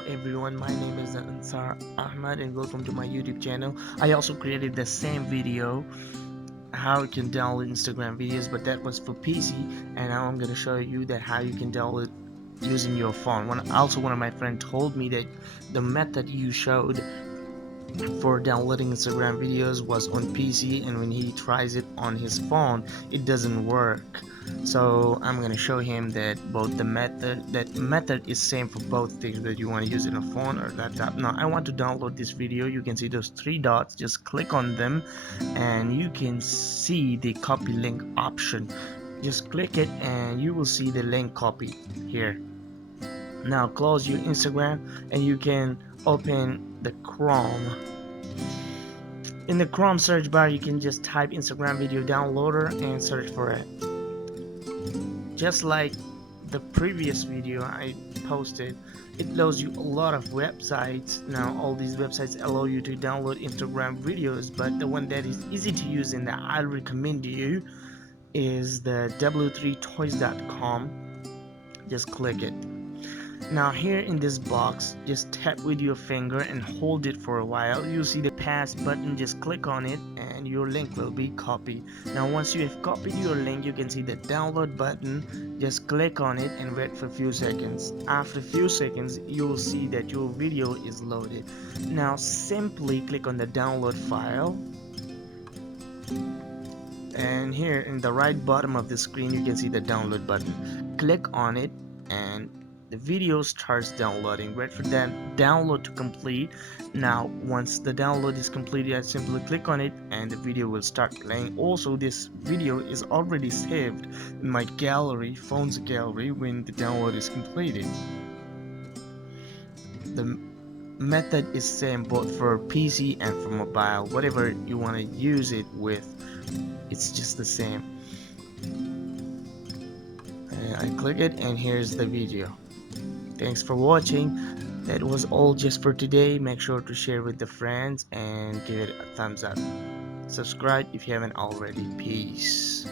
Hello everyone, my name is Ansar Ahmad and welcome to my YouTube channel. I also created the same video how you can download Instagram videos, but that was for PC, and now I'm gonna show you that how you can download using your phone. One of my friends told me that the method you showed for downloading Instagram videos was on PC, and when he tries it on his phone it doesn't work. So I'm gonna show him that both the method is same for both things, whether you want to use it on a phone or laptop. Now I want to download this video. You can see those three dots, just click on them and you can see the copy link option. Just click it and you will see the link copy here. Now close your Instagram and you can open the Chrome. In the Chrome search bar, you can just type Instagram video downloader and search for it. Just like the previous video I posted, it loads you a lot of websites. Now all these websites allow you to download Instagram videos, but the one that is easy to use and that I'll recommend you is the w3toys.com. Just click it. Now here in this box, just tap with your finger and hold it for a while. You'll see the pass button, just click on it and your link will be copied. Now once you have copied your link, you can see the download button. Just click on it and wait for a few seconds. After a few seconds, you will see that your video is loaded. Now simply click on the download file, and here in the right bottom of the screen you can see the download button. Click on it and the video starts downloading. Wait for that download to complete. Now once the download is completed, I simply click on it and the video will start playing. Also, this video is already saved in my gallery, phone's gallery, when the download is completed. The method is same both for PC and for mobile. Whatever you want to use it with, it's just the same. I click it and here's the video. Thanks for watching. That was all just for today. Make sure to share with the friends and give it a thumbs up. Subscribe if you haven't already. Peace.